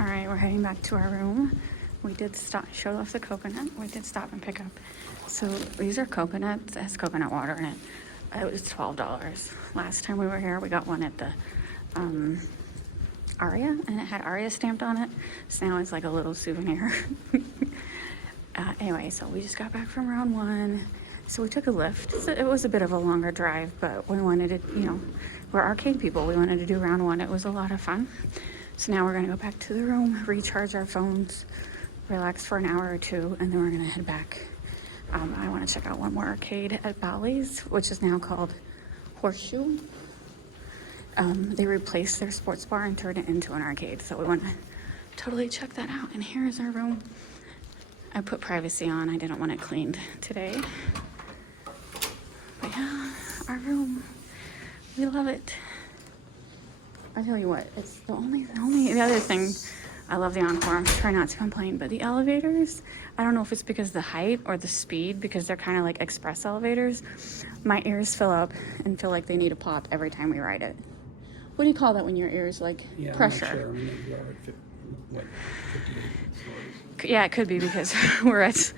All right, we're heading back to our room. We did stop, showed off the coconut. We did stop and pick up. So these are coconuts. It has coconut water in it. It was $12. Last time we were here, we got one at the Aria, and it had Aria stamped on it. So now it's like a little souvenir. Anyway, so we just got back from round one. So we took a lift. So it was a bit of a longer drive, but we wanted to, you know, we're arcade people. We wanted to do round one. It was a lot of fun. So now we're gonna go back to the room, recharge our phones, relax for an hour or two, and then we're gonna head back. I wanna check out one more arcade at Bally's, which is now called Horseshoe. They replaced their sports bar and turned it into an arcade. So we wanna totally check that out. And here is our room. I put privacy on, I didn't want it cleaned today. But yeah, our room, we love it. I tell you what, it's the other thing, I love the Encore, I'm trying not to complain, but the elevators, I don't know if it's because of the height or the speed, because they're kind of like express elevators. My ears fill up and feel like they need a pop every time we ride it. What do you call that when your ears like pressure? I'm not sure. I mean, you are at what, 58 stories? Yeah, it could be because we're at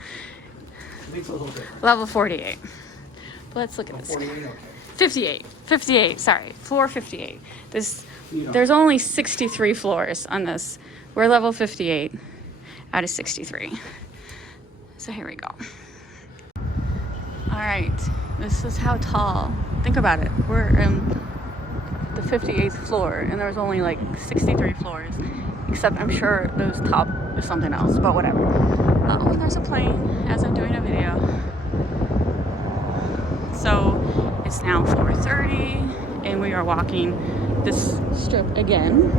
level 48. But let's look at this. 48, okay. 58, sorry, floor 58. There's only 63 floors on this. We're level 58 out of 63. So here we go. All right, this is how tall. Think about it. We're in the 58th floor, and there's only like 63 floors. Except I'm sure those top is something else, but whatever. Oh, there's a plane as I'm doing a video. So it's now 4:30, and we are walking this strip again.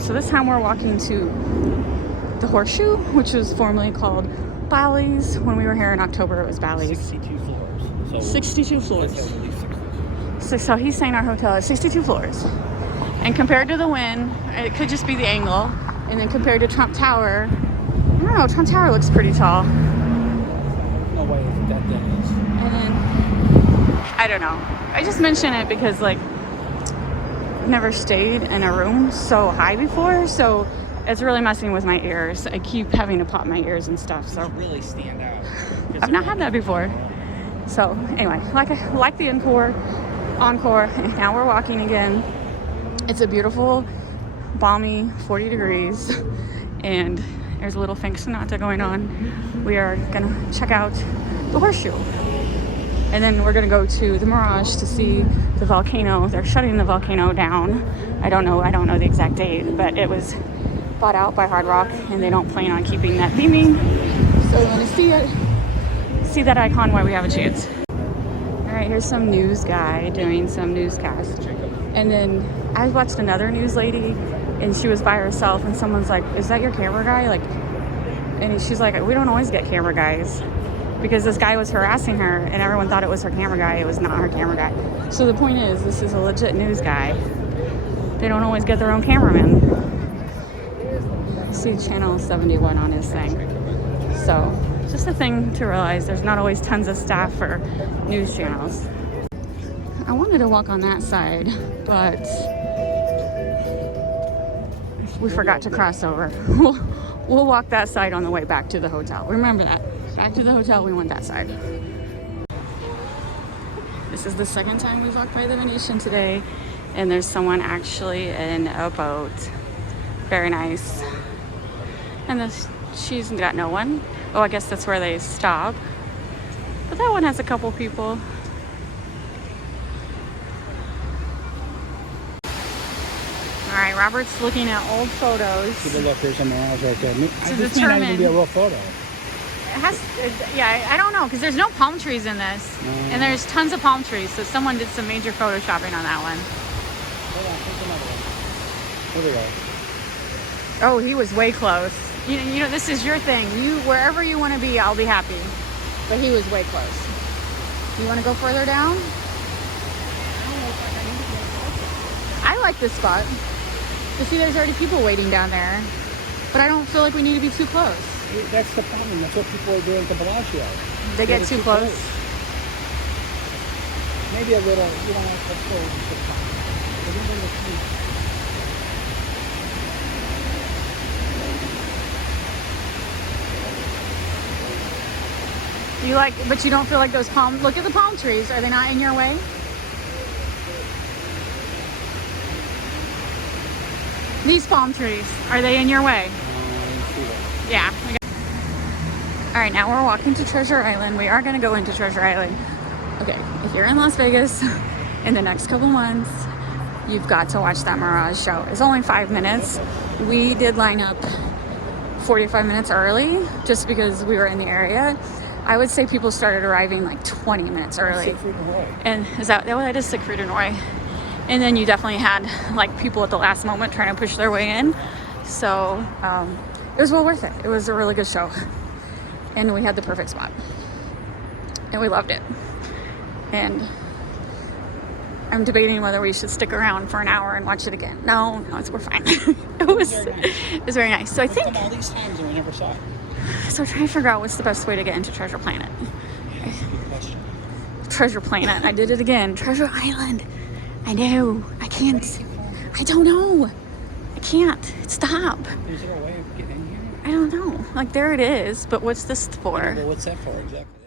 So this time we're walking to the Horseshoe, which was formerly called Bally's. When we were here in October, it was Bally's. 62 floors. So 62 floors. So he's saying our hotel has 62 floors. And compared to the Wynn, it could just be the angle. And then compared to Trump Tower, I don't know, Trump Tower looks pretty tall. No way is it that dense. And then, I don't know. I just mention it because, like, I've never stayed in a room so high before, so it's really messing with my ears. I keep having to pop my ears and stuff, so. It's really stand out. I've not had that before. So, anyway, like the Encore, and now we're walking again. It's a beautiful, balmy 40 degrees, and there's a little Frank Sinatra going on. We are gonna check out the Horseshoe. And then we're gonna go to the Mirage to see the volcano. They're shutting the volcano down. I don't know the exact date, but it was bought out by Hard Rock, and they don't plan on keeping that beaming. So we wanna see it, see that icon while we have a chance. All right, here's some news guy doing some newscast. And then I watched another news lady, and she was by herself, and someone's like, is that your camera guy? Like, and she's like, we don't always get camera guys, because this guy was harassing her, and everyone thought it was her camera guy. It was not her camera guy. So the point is, this is a legit news guy. They don't always get their own cameraman. See channel 71 on his thing. So just a thing to realize, there's not always tons of staff for news channels. I wanted to walk on that side, but we forgot to cross over. We'll walk that side on the way back to the hotel. Remember that. Back to the hotel, we went that side. This is the second time we've walked by the Venetian today, and there's someone actually in a boat. Very nice. And she's got no one. Oh, I guess that's where they stop. But that one has a couple people. All right, Robert's looking at old photos. Take a look, there's a Mirage right there. This may not even be a real photo. Yeah, I don't know, because there's no palm trees in this. And there's tons of palm trees, so someone did some major photoshopping on that one. Hold on, take another one. Here we go. Oh, he was way close. You know, this is your thing. Wherever you want to be, I'll be happy. But he was way close. You want to go further down? I like this spot. You see, there's already people waiting down there. But I don't feel like we need to be too close. That's the problem. That's what people are doing at the Bellagio. They get too close. Maybe a little, you don't want to go. You like, but you don't feel like those palm, look at the palm trees. Are they not in your way? These palm trees, are they in your way? Yeah. All right, now we're walking to Treasure Island. We are gonna go into Treasure Island. Okay, if you're in Las Vegas in the next couple months, you've got to watch that Mirage show. It's only 5 minutes. We did line up 45 minutes early just because we were in the area. I would say people started arriving like 20 minutes early. And is that what I just said, Fruit and Roy? And then you definitely had like people at the last moment trying to push their way in. So it was well worth it. It was a really good show. And we had the perfect spot. And we loved it. And I'm debating whether we should stick around for an hour and watch it again. No, we're fine. It was very nice. So I think all these times and we never saw it. So we're trying to figure out what's the best way to get into Treasure Planet. Good question. Treasure Planet. I did it again. Treasure Island. I know. I can't. I don't know. I can't. Stop. Is there a way of getting here? I don't know. Like, there it is. But what's this for? Well, what's that for exactly?